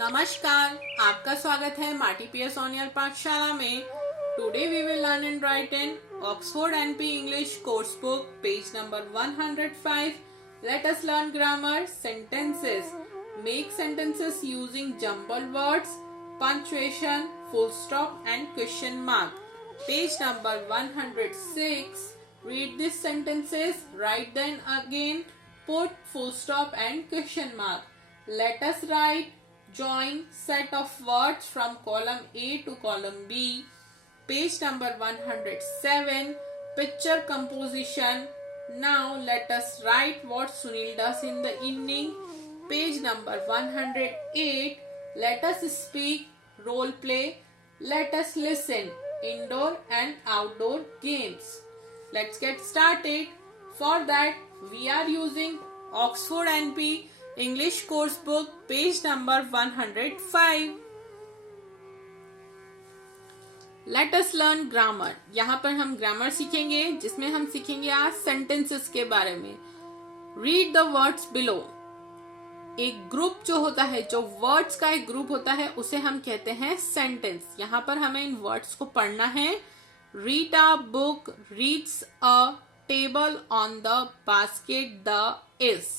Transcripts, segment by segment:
नमस्कार, आपका स्वागत है मार्टी पीएस ऑनियर पाठशाला में। Today we will learn and write in Oxford NP English course book page number 105. Let us learn grammar, sentences. Make sentences using jumbled words, punctuation, full stop and question mark. Page number 106. Read these sentences, write them again, put full stop and question mark. Let us write join set of words from column A to column B. Page number 107. Picture composition. Now let us write what Sunil does in the evening. Page number 108. Let us speak. Role play. Let us listen. Indoor and outdoor games. Let's get started. For that we are using Oxford NP English course book page number 105. Let us learn grammar. यहाँ पर हम grammar सीखेंगे जिसमें हम सीखेंगे आज sentences के बारे में. Read the words below. एक ग्रुप जो होता है, जो वर्ड्स का एक ग्रुप होता है, उसे हम कहते हैं सेंटेंस. यहाँ पर हमें इन वर्ड्स को पढ़ना है. Read a book, reads a table on the basket, the is.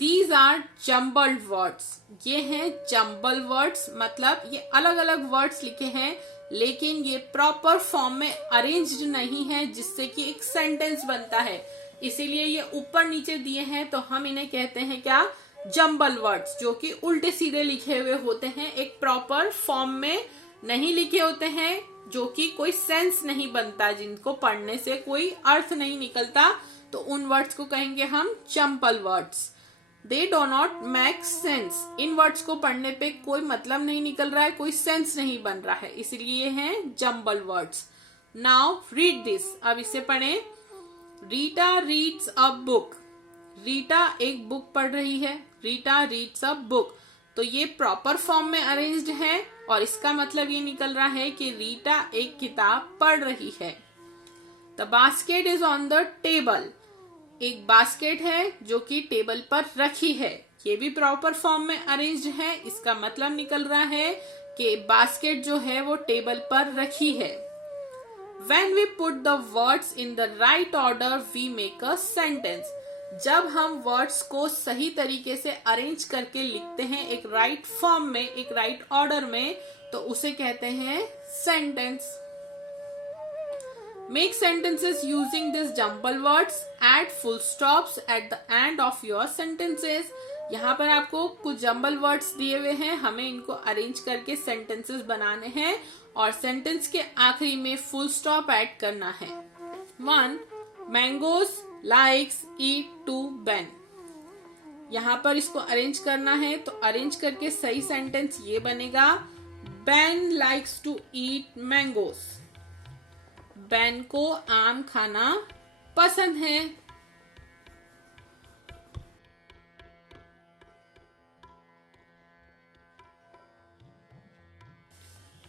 These are jumbled words. ये हैं jumble words, मतलब ये अलग अलग वर्ड्स लिखे हैं लेकिन ये प्रॉपर फॉर्म में अरेंज्ड नहीं है जिससे कि एक सेंटेंस बनता है. इसीलिए ये ऊपर नीचे दिए हैं तो हम इन्हें कहते हैं क्या? जम्बल वर्ड्स, जो कि उल्टे सीधे लिखे हुए होते हैं, एक प्रॉपर फॉर्म में नहीं लिखे होते हैं, जो कि कोई सेंस नहीं बनता, जिनको पढ़ने से कोई अर्थ नहीं निकलता. तो उन वर्ड्स को कहेंगे हम jumble words. They do not make sense. इन वर्ड्स को पढ़ने पे कोई मतलब नहीं निकल रहा है, कोई सेंस नहीं बन रहा है, इसलिए ये हैं jumble words. Now read this. अब इसे पढ़ें. Rita reads a book. Rita एक बुक पढ़ रही है. Rita reads a book. तो ये प्रॉपर फॉर्म में अरेंज्ड है और इसका मतलब ये निकल रहा है कि रीटा एक किताब पढ़ रही है. The basket is on the table. एक बास्केट है जो कि टेबल पर रखी है. ये भी प्रॉपर फॉर्म में अरेंज्ड है. इसका मतलब निकल रहा है कि बास्केट जो है वो टेबल पर रखी है. When we put the words in the right order, we make a sentence. जब हम वर्ड्स को सही तरीके से अरेंज करके लिखते हैं एक राइट फॉर्म में, एक राइट ऑर्डर में, तो उसे कहते हैं sentence. Make sentences using these jumble words. Add full stops at the end of your sentences. यहाँ पर आपको कुछ जम्बल वर्ड्स दिए हुए हैं, हमें इनको अरेंज करके सेंटेंसेस बनाने हैं और सेंटेंस के आखिरी में फुल स्टॉप ऐड करना है. 1. Mangoes likes eat to Ben. यहाँ पर इसको अरेंज करना है, तो अरेंज करके सही सेंटेंस ये बनेगा. Ben likes to eat mangoes. Ben को आम खाना पसंद है.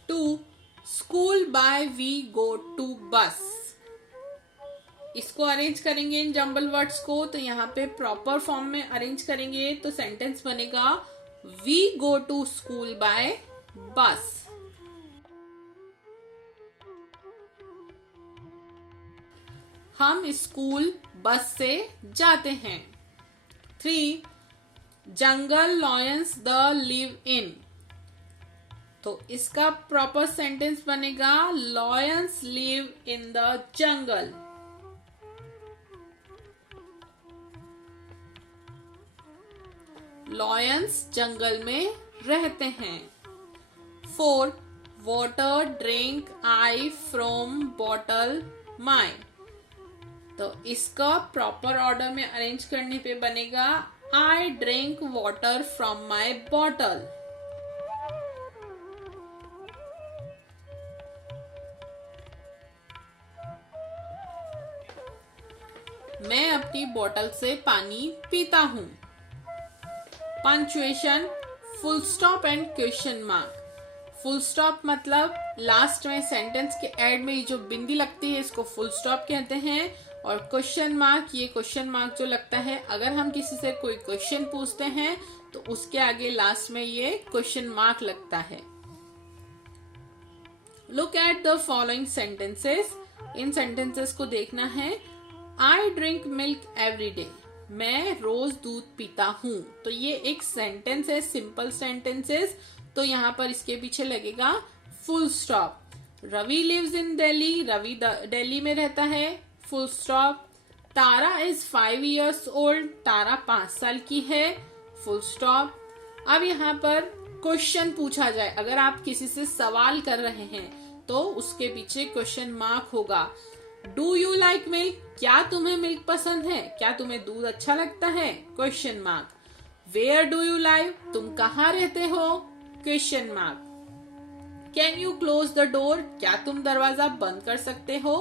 2. School by we go to bus. इसको अरेंज करेंगे इन जम्बल वर्ड्स को, तो यहाँ पे प्रॉपर फॉर्म में अरेंज करेंगे तो सेंटेंस बनेगा we go to school by bus. हम स्कूल बस से जाते हैं. 3. Jungle lions the live in. तो इसका प्रॉपर सेंटेंस बनेगा lions live in the jungle. Lions जंगल में रहते हैं. 4. Water drink I from bottle my. तो इसका प्रॉपर ऑर्डर में अरेंज करने पे बनेगा I drink water from my bottle. मैं अपनी बोतल से पानी पीता हूँ। Punctuation, full stop and question mark. Full stop मतलब लास्ट में सेंटेंस के एंड में जो बिंदी लगती है इसको फुल स्टॉप कहते हैं। और क्वेश्चन मार्क, ये क्वेश्चन मार्क जो लगता है अगर हम किसी से कोई क्वेश्चन पूछते हैं तो उसके आगे लास्ट में ये क्वेश्चन मार्क लगता है। Look at the following sentences. In sentences को देखना है। I drink milk every day, मैं रोज दूध पीता हूँ। तो ये एक सेंटेंस है, सिंपल सेंटेंसेस, तो यहाँ पर इसके पीछे लगेगा full stop. Ravi lives in Delhi, Ravi Delhi में रहता है, full stop. Tara is 5 years old, Tara 5 साल की है, फुल स्टॉप। अब यहाँ पर क्वेश्चन पूछा जाए, अगर आप किसी से सवाल कर रहे हैं तो उसके पीछे क्वेश्चन मार्क होगा। डू यू लाइक मिल्क, क्या तुम्हें मिल्क पसंद है, क्या तुम्हें दूध अच्छा लगता है, question mark. Where do you live, तुम कहाँ रहते हो, question mark. Can you close the door, क्या तुम दरवाजा बंद कर सकते हो,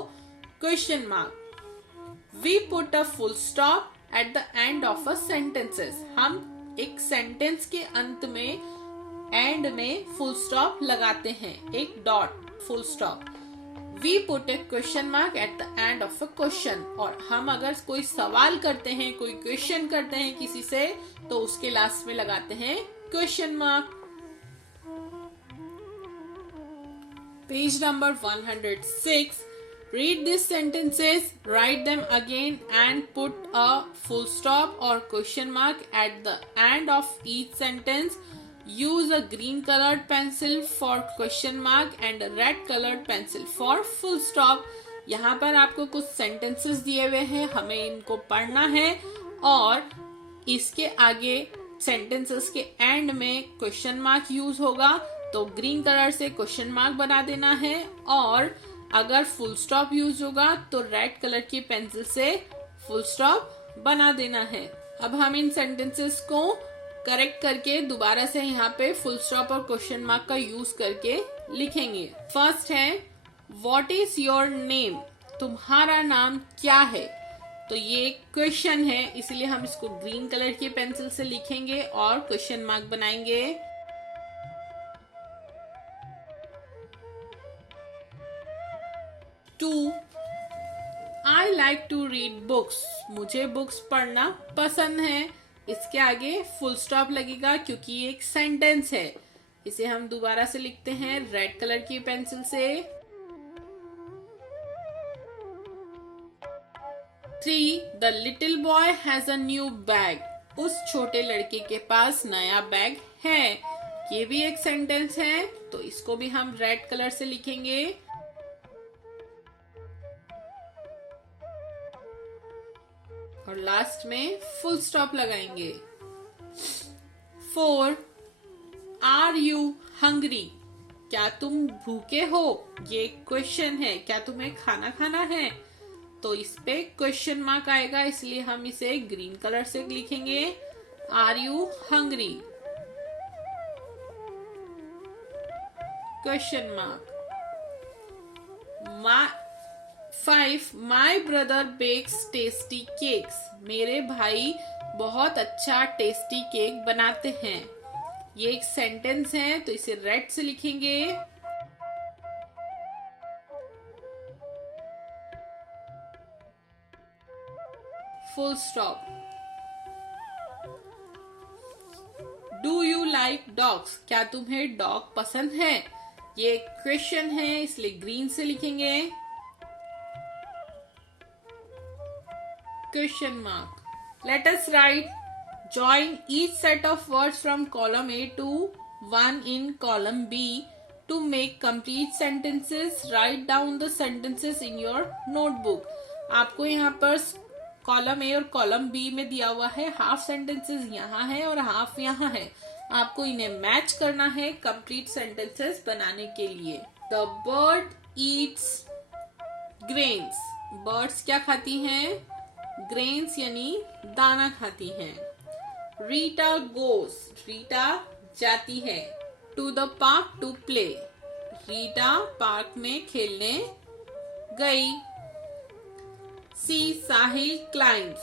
question mark. We put a full stop at the end of a sentences, हम एक सेंटेंस के अंत में, एंड में फुल स्टॉप लगाते हैं, एक dot, full stop. We put a question mark at the end of a question, और हम अगर कोई सवाल करते हैं, कोई क्वेश्चन करते हैं किसी से, तो उसके लास्ट में लगाते हैं question mark. Page number 106. Read these sentences, write them again and put a full stop or question mark at the end of each sentence. Use a green colored pencil for question mark and a red colored pencil for full stop. यहाँ पर आपको कुछ sentences दिए हुए हैं, हमें इनको पढ़ना है और इसके आगे sentences के end में question mark यूज होगा, तो ग्रीन कलर से क्वेश्चन मार्क बना देना है, और अगर फुल स्टॉप यूज होगा तो रेड कलर की पेंसिल से फुल स्टॉप बना देना है। अब हम इन सेंटेंसेस को करेक्ट करके दोबारा से यहाँ पे फुल स्टॉप और क्वेश्चन मार्क का यूज करके लिखेंगे। फर्स्ट है व्हाट इज योर नेम, तुम्हारा नाम क्या है। तो ये क्वेश्चन है, इसलिए हम इसको ग्रीन कलर की पेंसिल से लिखेंगे और क्वेश्चन मार्क बनाएंगे। 2. I like to read books, मुझे बुक्स पढ़ना पसंद है। इसके आगे फुल स्टॉप लगेगा क्योंकि ये एक सेंटेंस है। इसे हम दोबारा से लिखते हैं रेड कलर की पेंसिल से। 3. The little boy has a new bag, उस छोटे लड़के के पास नया बैग है। ये भी एक सेंटेंस है, तो इसको भी हम रेड कलर से लिखेंगे। और लास्ट में फुल स्टॉप लगाएंगे। 4. आर यू हंग्री, क्या तुम भूखे हो, ये क्वेश्चन है, क्या तुम्हें खाना खाना है। तो इस पे क्वेश्चन मार्क आएगा, इसलिए हम इसे ग्रीन कलर से लिखेंगे, are you hungry, question mark. 5. My brother bakes tasty cakes, मेरे भाई बहुत अच्छा टेस्टी केक बनाते हैं। ये एक सेंटेंस है, तो इसे रेड से लिखेंगे। Full stop. Do you like dogs, क्या तुम्हें डॉग पसंद है। ये क्वेश्चन है, इसलिए ग्रीन से लिखेंगे, question mark. Let us write, join each set of words from column A to one in column B to make complete sentences. Write down the sentences in your notebook. आपको यहाँ पर column A और column B में दिया हुआ है, half sentences यहाँ है और हाफ यहाँ है। आपको इन्हें मैच करना है कंप्लीट सेंटेंसेस बनाने के लिए। The bird Yeats grains, birds क्या खाती हैं, ग्रेन्स यानी दाना खाती हैं। रीटा गोस, रीटा जाती है। To the park to play, Rita park में खेलने गई। सी साहिल क्लाइम्स,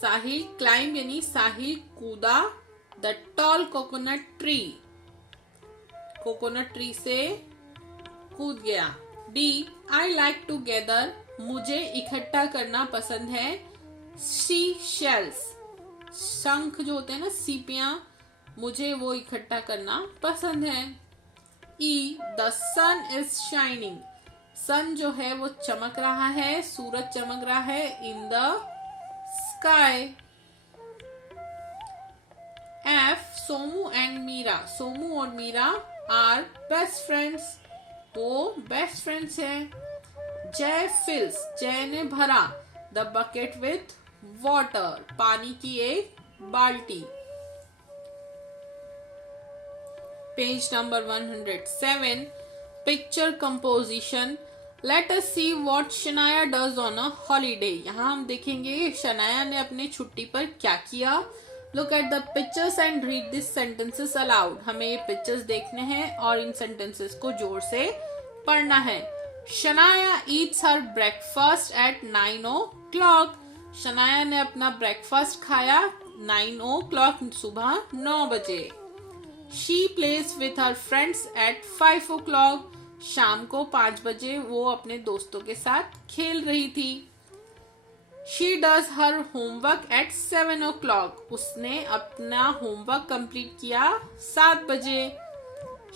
साहिल क्लाइम यानी साहिल कूदा the tall coconut tree, coconut tree से कूद गया। D I like to gather, मुझे इकट्ठा करना पसंद है सी शेल्स, शंख जो होते हैं ना सीपियां, मुझे वो इकट्ठा करना पसंद है। ई द सन इज शाइनिंग, सन जो है वो चमक रहा है, सूरज चमक रहा है in the sky. F Somu and Meera, Somu और मीरा आर बेस्ट फ्रेंड्स, वो बेस्ट फ्रेंड्स हैं। जय फिल्स, जय ने भरा द बकेट विथ वाटर, पानी की एक बाल्टी। Page number 107, picture composition. Let us see what Shanaya does on a holiday, यहाँ हम देखेंगे शनाया ने अपने छुट्टी पर क्या किया। Look at the pictures and read this sentences allowed, हमें ये पिक्चर्स देखने हैं और इन सेंटेंसेस को जोर से पढ़ना है। Shanaya Yeats her breakfast at 9 o'clock, Shanaya ने अपना ब्रेकफास्ट खाया 9 o'clock, सुबह 9 बजे। She plays with her friends at 5 o'clock, शाम को 5 बजे वो अपने दोस्तों के साथ खेल रही थी। She does her homework at 7 o'clock, उसने अपना होमवर्क कंप्लीट किया 7 बजे।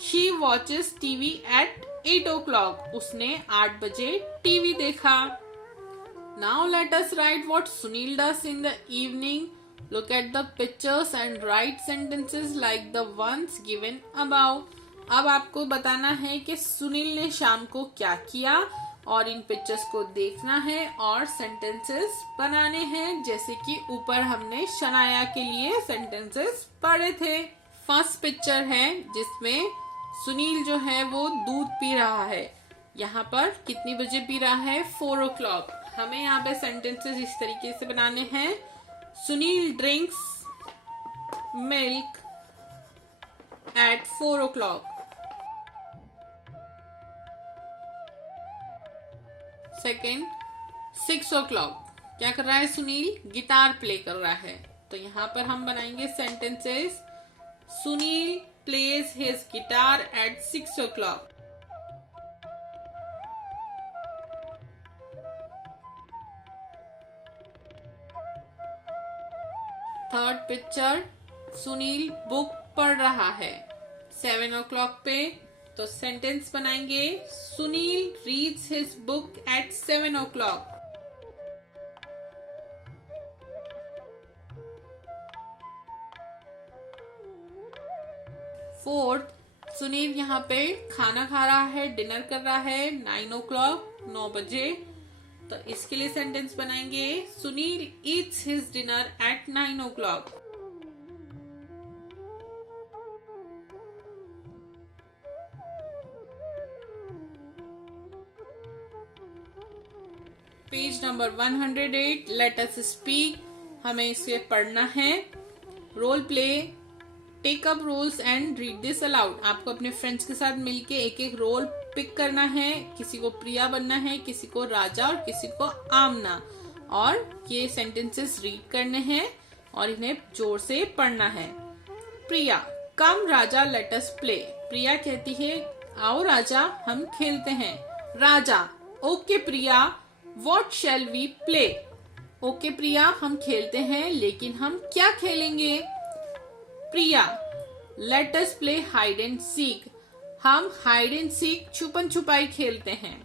She watches TV at 8 o'clock, उसने 8 बजे टीवी देखा। Now let us write what Sunil does in the evening. Look at the pictures and write sentences like the ones given above. अब आपको बताना है कि सुनील ने शाम को क्या किया और इन पिक्चर्स को देखना है और सेंटेंसेस बनाने हैं, जैसे कि ऊपर हमने शनाया के लिए सेंटेंसेस पढ़े थे। फर्स्ट पिक्चर है जिसमें सुनील जो है वो दूध पी रहा है। यहाँ पर कितनी बजे पी रहा है? 4 o'clock। हमें यहाँ पे सेंटेंसेस इस तरीके से बनाने हैं। Sunil drinks milk eight 4 o'clock। Second, 6 o'clock क्या कर रहा है सुनील? गिटार प्ले कर रहा है। तो यहाँ पर हम बनाएंगे sentences. Sunil plays his guitar at 6 o'clock। Third picture, Sunil book पढ़ रहा है 7 o'clock पे। तो सेंटेंस बनाएंगे, Sunil reads his book at 7 o'clock। Fourth, Sunil यहाँ पे खाना खा रहा है, डिनर कर रहा है 9 o'clock, 9 बजे। तो इसके लिए सेंटेंस बनाएंगे, Sunil eats his dinner at 9 o'clock। Page number 108, let us speak, हमें इसे पढ़ना है। Role play, take up roles and read this aloud. आपको अपने फ्रेंड्स के साथ मिलके एक एक रोल पिक करना है। किसी को प्रिया बनना है, किसी को राजा और किसी को आमना, और ये सेंटेंसेस रीड करने हैं और इन्हें जोर से पढ़ना है। प्रिया, कम राजा लेट अस प्ले। प्रिया कहती है, आओ राजा हम खेलते हैं। Raja, okay Priya, what shall we play. Okay Priya, हम खेलते हैं, लेकिन हम क्या खेलेंगे? Priya, let us play hide and seek. हम हाइड एंड सीक छुपन छुपाई खेलते हैं।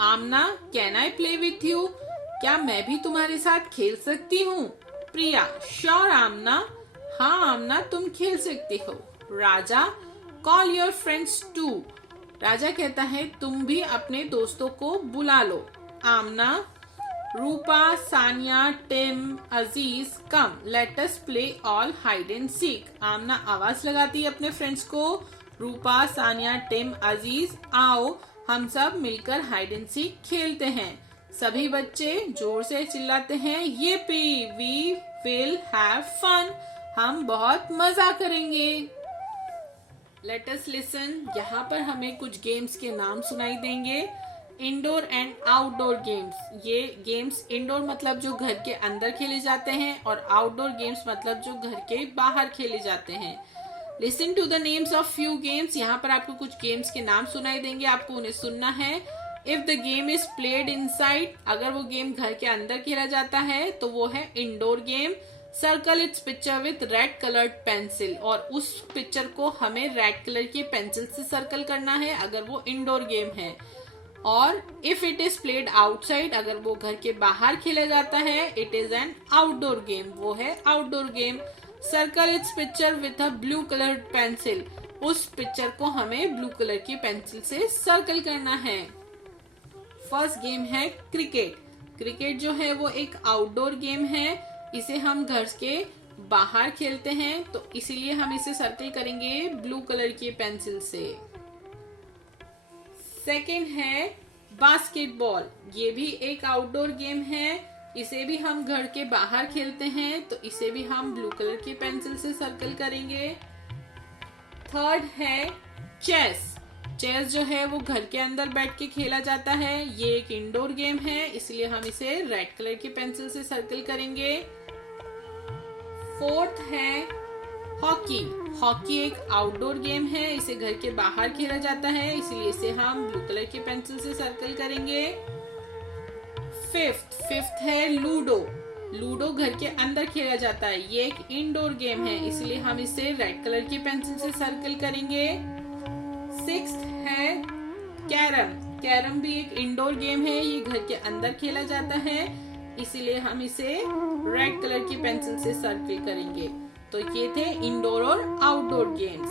Amna, can I play with you. क्या मैं भी तुम्हारे साथ खेल सकती हूँ? प्रिया, श्योर आमना, हाँ आमना तुम खेल सकती हो। Raja, call your friends too. Raja कहता है, तुम भी अपने दोस्तों को बुला लो। Amna, Rupa, Sania, Tim, Aziz, come let us play all hide and seek. Amna आवाज लगाती है अपने फ्रेंड्स को, रूपा, सानिया, टिम, अजीज, आओ हम सब मिलकर हाइड एंड सीक खेलते हैं। सभी बच्चे जोर से चिल्लाते हैं, yippee, we will have fun, हम बहुत मजा करेंगे। लेट अस लिसन, यहाँ पर हमें कुछ गेम्स के नाम सुनाई देंगे। इंडोर एंड आउटडोर गेम्स, ये गेम्स इंडोर मतलब जो घर के अंदर खेले जाते हैं और आउटडोर गेम्स मतलब जो घर के बाहर खेले जाते हैं। Listen to the names of few games, यहाँ पर आपको कुछ गेम्स के नाम सुनाई देंगे, आपको उन्हें सुनना है। If the game is played inside, अगर वो गेम घर के अंदर खेला जाता है तो वो है indoor game. Circle it's picture with red coloured pencil, और उस पिक्चर को हमें रेड कलर की पेंसिल से सर्कल करना है अगर वो इंडोर गेम है। और if it is played outside, अगर वो घर के बाहर खेला जाता है, it is an outdoor game, वो है outdoor game. Circle it's picture with a blue coloured pencil, उस पिक्चर को हमें ब्लू कलर की पेंसिल से सर्कल करना है। फर्स्ट गेम है क्रिकेट। क्रिकेट जो है वो एक आउटडोर गेम है, इसे हम घर के बाहर खेलते हैं, तो इसीलिए हम इसे सर्कल करेंगे ब्लू कलर की पेंसिल से। सेकेंड है बास्केटबॉल, ये भी एक आउटडोर गेम है, इसे भी हम घर के बाहर खेलते हैं, तो इसे भी हम ब्लू कलर की पेंसिल से सर्कल करेंगे। थर्ड है चेस। चेस जो है वो घर के अंदर बैठ के खेला जाता है, ये एक इंडोर गेम है, इसलिए हम इसे रेड कलर की पेंसिल से सर्कल करेंगे। फोर्थ है हॉकी। हॉकी एक आउटडोर गेम है, इसे घर के बाहर खेला जाता है, इसलिए इसे हम ब्लू कलर की पेंसिल से सर्कल करेंगे। फिफ्थ है लूडो। लूडो घर के अंदर खेला जाता है, ये एक इंडोर गेम है, इसलिए हम इसे रेड कलर की पेंसिल से सर्कल करेंगे। सिक्स्थ है कैरम। कैरम भी एक इंडोर गेम है, ये घर के अंदर खेला जाता है, इसीलिए हम इसे रेड कलर की पेंसिल से सर्कल करेंगे। तो ये थे इंडोर और outdoor games.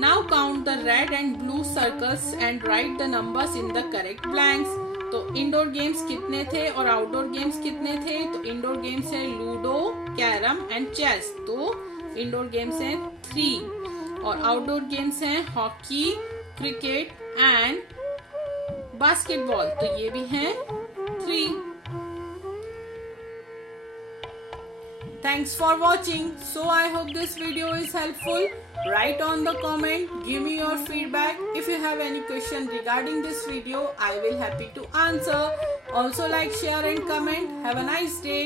Now count the red and blue circles and right the numbers in the correct blanks. तो इंडोर गेम्स कितने थे और आउटडोर गेम्स कितने थे? तो इंडोर गेम्स है लूडो, कैरम एंड चेस, तो इंडोर गेम्स हैं 3 और आउटडोर गेम्स हैं हॉकी, क्रिकेट एंड बास्केटबॉल, तो ये भी हैं 3। Thanks for watching. So I hope this video is helpful. Write on the comment, give me your feedback. If you have any question regarding this video, I will happy to answer. Also like, share and comment. Have a nice day.